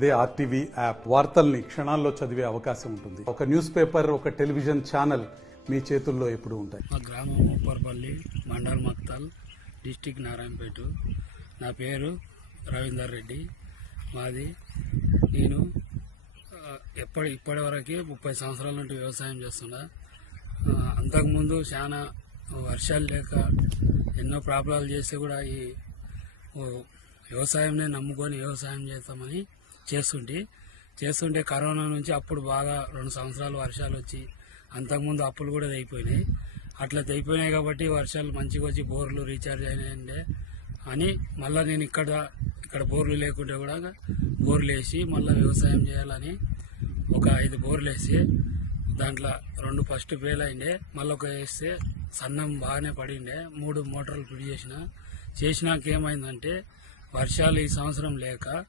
అదే RTV app వార్తల్ని క్షణాల్లో చదివే అవకాశం ఉంటుంది. ఒక న్యూస్ పేపర్, ఒక టెలివిజన్ ఛానల్ మీ చేతుల్లో ఎప్పుడు ఉంటాయి. మా గ్రామం ఉప్పర్పల్లి, మండల్ మక్తల్, డిస్టిక్ నారాయణపేట. నా పేరు రవీందర్ రెడ్డి. మాది నేను ఇప్పటి వరకు 30 సంవత్సరాల నుండి వ్యవసాయం చేస్తున్నా. అంతకుముందు చాలా వర్షాలు లేక ఎన్నో ప్రాబ్లాలు చేస్తే కూడా ఈ వ్యవసాయంనే నమ్ముకొని వ్యవసాయం చేస్తామని చేస్తుంటే కరోనా నుంచి అప్పుడు బాగా 2 సంవత్సరాలు వర్షాలు వచ్చి అంతకుముందు అప్పులు కూడా అయిపోయినాయి. అట్లా అయిపోయినాయి కాబట్టి వర్షాలు మంచిగా వచ్చి బోర్లు రీఛార్జ్ అయినాయండి అని మళ్ళీ నేను ఇక్కడ బోర్లు లేకుంటే కూడా బోర్లు వేసి మళ్ళీ వ్యవసాయం చేయాలని ఒక 5 బోర్లు వేసి దాంట్లో 2 ఫస్ట్ ఫెయిల్ అయిండే, మళ్ళీ ఒక వేస్తే సన్నం బాగానే పడిండే. 3 మోటార్లు ఫిట్ చేసినాక ఏమైందంటే వర్షాలు ఈ సంవత్సరం లేక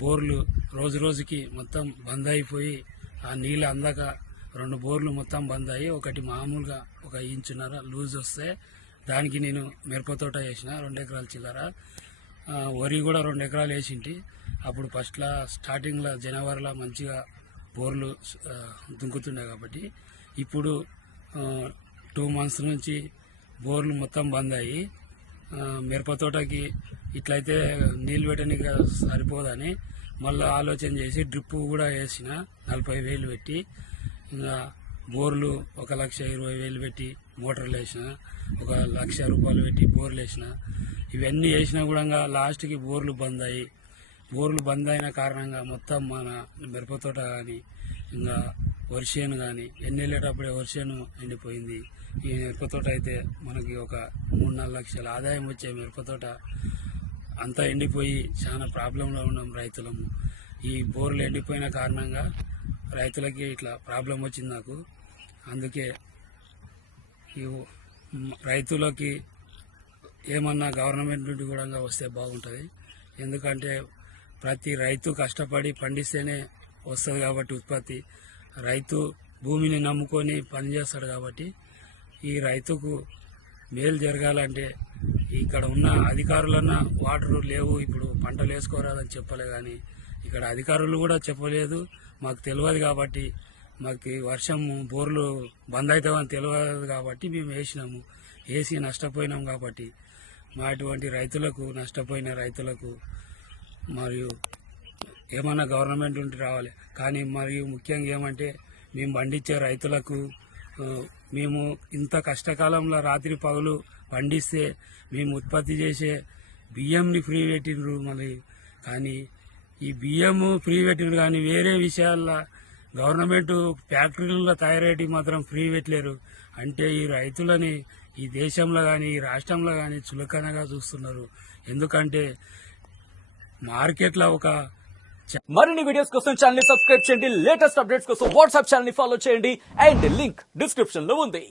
బోర్లు రోజు రోజుకి మొత్తం బంద్ అయిపోయి ఆ నీళ్ళు అందక 2 బోర్లు మొత్తం బంద్ అయ్యి ఒకటి మామూలుగా 1 ఇంచున్నర లూజ్ వస్తే దానికి నేను మిరప తోట వేసిన 2 ఎకరాల చిల్లర. వరి కూడా 2 ఎకరాలు వేసింటి. అప్పుడు ఫస్ట్లో స్టార్టింగ్లో జనవరిలో మంచిగా బోర్లు దుంకుతుండే కాబట్టి ఇప్పుడు 2 మంత్స్ నుంచి బోర్లు మొత్తం బంద్ అయ్యి మిరప తోటకి ఇట్లయితే నీళ్ళు పెట్టడానికి సరిపోదని మళ్ళీ ఆలోచన చేసి డ్రిప్ కూడా వేసిన 40,000 పెట్టి, ఇంకా బోర్లు 1,20,000 పెట్టి మోటార్లు వేసిన, 1,00,000 రూపాయలు పెట్టి బోర్లు వేసిన. ఇవన్నీ వేసినా కూడా లాస్ట్కి బోర్లు బంద్ అయిన కారణంగా మొత్తం మన మిరపతోట కానీ ఇంకా వరిసేను కానీ వెళ్ళేటప్పుడే వరిసేను ఎండిపోయింది. ఈ మిరపతోట అయితే మనకి ఒక 3-4 లక్షల ఆదాయం వచ్చే మిరపతోట అంతా ఎండిపోయి చాలా ప్రాబ్లంలో ఉన్నాం రైతులము. ఈ బోర్లు ఎండిపోయిన కారణంగా రైతులకి ఇట్లా ప్రాబ్లం వచ్చింది నాకు. అందుకే ఈ రైతులకి ఏమన్నా గవర్నమెంట్ నుండి కూడా వస్తే బాగుంటుంది. ఎందుకంటే ప్రతి రైతు కష్టపడి పండిస్తేనే వస్తుంది కాబట్టి ఉత్పత్తి. రైతు భూమిని నమ్ముకొని పనిచేస్తాడు కాబట్టి ఈ రైతుకు మేలు జరగాలంటే ఇక్కడ ఉన్న అధికారులన్నా వాటర్ లేవు, ఇప్పుడు పంటలు వేసుకోరాదని చెప్పలే, కానీ ఇక్కడ అధికారులు కూడా చెప్పలేదు. మాకు తెలియదు కాబట్టి, మాకు వర్షం బోర్లు బంద్ అవుతామని తెలియదు కాబట్టి మేము వేసి నష్టపోయినాం. కాబట్టి మా అటువంటి రైతులకు, నష్టపోయిన రైతులకు మరియు ఏమన్నా గవర్నమెంట్ ఉంటే రావాలి. కానీ మరియు ముఖ్యంగా ఏమంటే మేము పండించే రైతులకు మేము ఇంత కష్టకాలంలో రాత్రి పగలు పండిస్తే మేము ఉత్పత్తి చేసే బియ్యంని ఫ్రీ పెట్టిండ్రు. మళ్ళీ కానీ ఈ బియ్యము ఫ్రీ పెట్టిండ్రు కానీ వేరే విషయాల్లో గవర్నమెంట్ ఫ్యాక్టరీలలో తయారయ్యేటి మాత్రం ఫ్రీ పెట్టలేరు. అంటే ఈ రైతులని ఈ దేశంలో కానీ ఈ రాష్ట్రంలో కానీ చులకనగా చూస్తున్నారు. ఎందుకంటే మార్కెట్లో మరిన్ని వీడియోస్ కోసం ఛానల్ ని సబ్స్క్రైబ్ చేయండి. లేటెస్ట్ అప్డేట్స్ కోసం వాట్సాప్ ఛానల్ ని ఫాలో చేయండి. అండ్ లింక్ డిస్క్రిప్షన్ లో ఉంది.